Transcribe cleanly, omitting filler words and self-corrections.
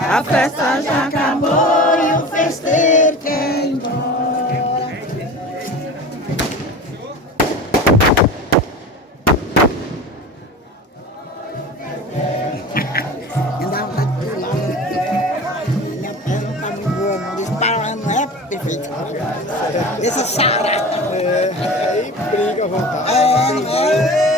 A festa já acabou e o festeiro quer ir embora. Andava lá, minha perna estava voando, disparando, não é perfeito. Esse sarado. Aí brinca à vontade. Não é?